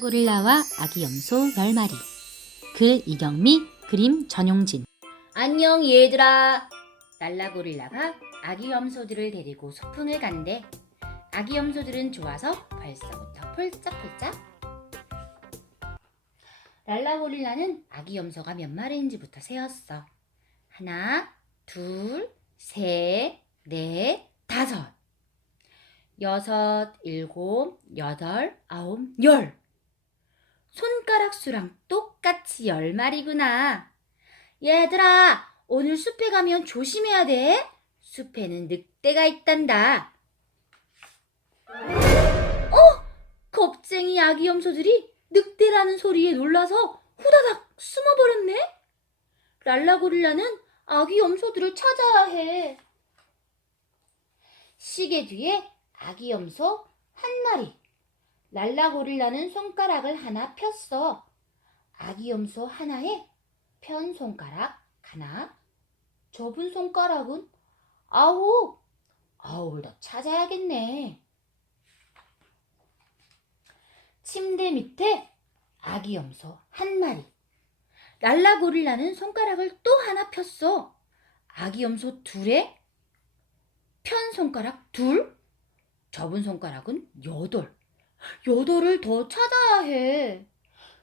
고릴라와 아기 염소 10마리 글 이경미 그림 전용진 안녕 얘들아. 랄라고릴라가 아기 염소들을 데리고 소풍을 간대. 아기 염소들은 좋아서 벌써부터 폴짝폴짝. 랄라고릴라는 아기 염소가 몇 마리인지부터 세었어. 하나, 둘, 셋, 넷, 다섯. 여섯, 일곱, 여덟, 아홉, 열. 손가락 수랑 똑같이 열 마리구나. 얘들아, 오늘 숲에 가면 조심해야 돼. 숲에는 늑대가 있단다. 어? 겁쟁이 아기 염소들이 늑대라는 소리에 놀라서 후다닥 숨어버렸네? 랄라고릴라는 아기 염소들을 찾아야 해. 시계 뒤에 아기 염소 한 마리. 랄라고릴라는 손가락을 하나 폈어. 아기 염소 하나에 편 손가락 하나, 좁은 손가락은 아홉. 아홉을 더 찾아야겠네. 침대 밑에 아기 염소 한 마리. 랄라고릴라는 손가락을 또 하나 폈어. 아기 염소 둘에 편 손가락 둘, 접은 손가락은 여덟. 여덟을 더 찾아야 해.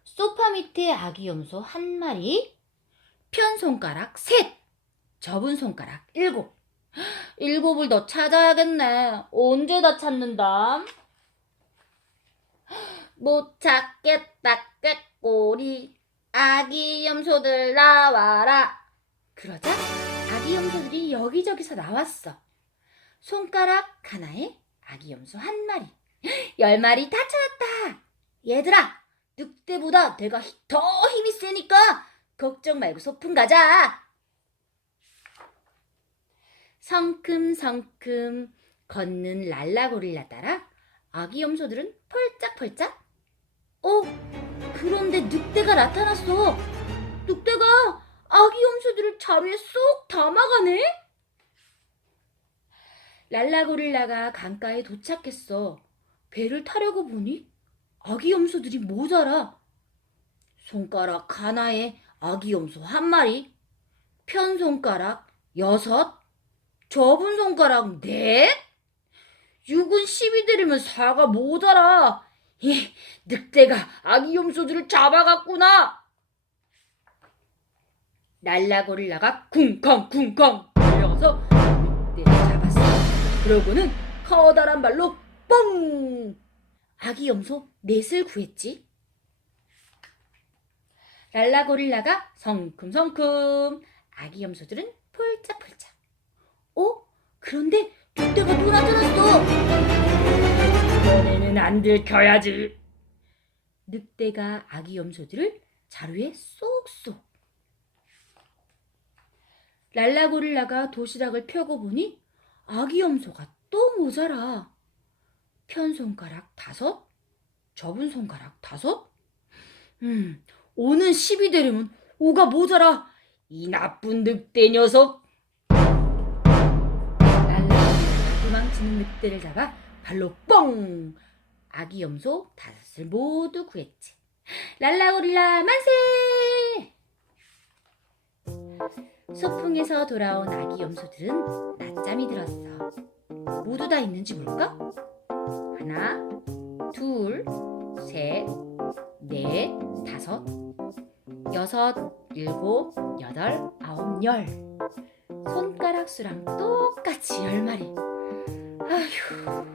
소파 밑에 아기 염소 한 마리, 편 손가락 셋, 접은 손가락 일곱. 일곱을 더 찾아야겠네. 언제 다 찾는다? 못 찾겠다, 꾀꼬리. 아기 염소들 나와라. 그러자 아기 염소들이 여기저기서 나왔어. 손가락 하나에 아기 염소 한 마리. 열 마리 다 찾았다. 얘들아, 늑대보다 내가 히- 더 힘이 세니까 걱정 말고 소풍 가자. 성큼성큼 걷는 랄라고릴라 따라 아기 염소들은 펄짝펄짝. 어, 그런데 늑대가 나타났어. 늑대가 아기 염소들을 자루에 쏙 담아가네. 랄라고릴라가 강가에 도착했어. 배를 타려고 보니 아기 염소들이 모자라. 손가락 하나에 아기 염소 한 마리, 편 손가락 여섯, 접은 손가락 넷, 육은 십이 되려면 사가 모자라. 이 늑대가 아기 염소들을 잡아갔구나. 랄라고릴라가 쿵쾅 쿵쾅 달려가서 늑대를 잡았어. 그러고는 커다란 발로 뻥! 아기 염소 넷을 구했지. 랄라 고릴라가 성큼성큼 아기 염소들은 폴짝폴짝. 어? 그런데 늑대가 또 나타났어. 이번에는 안 들켜야지. 늑대가 아기 염소들을 자루에 쏙쏙. 랄라 고릴라가 도시락을 펴고 보니 아기 염소가 또 모자라. 편 손가락 다섯, 접은 손가락 다섯. 음, 오는 10이 되려면 오가 모자라. 이 나쁜 늑대 녀석. 랄라가 도망치는 늑대를 잡아 발로 뻥. 아기 염소 다섯을 모두 구했지. 랄라고릴라 만세! 소풍에서 돌아온 아기 염소들은 낮잠이 들었어. 모두 다 있는지 볼까? 하나, 둘, 셋, 넷, 다섯, 여섯, 일곱, 여덟, 아홉, 열. 손가락 수랑 똑같이 열 마리. 아휴.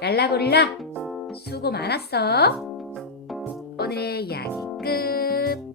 랄라고릴라, 수고 많았어. 오늘의 이야기 끝.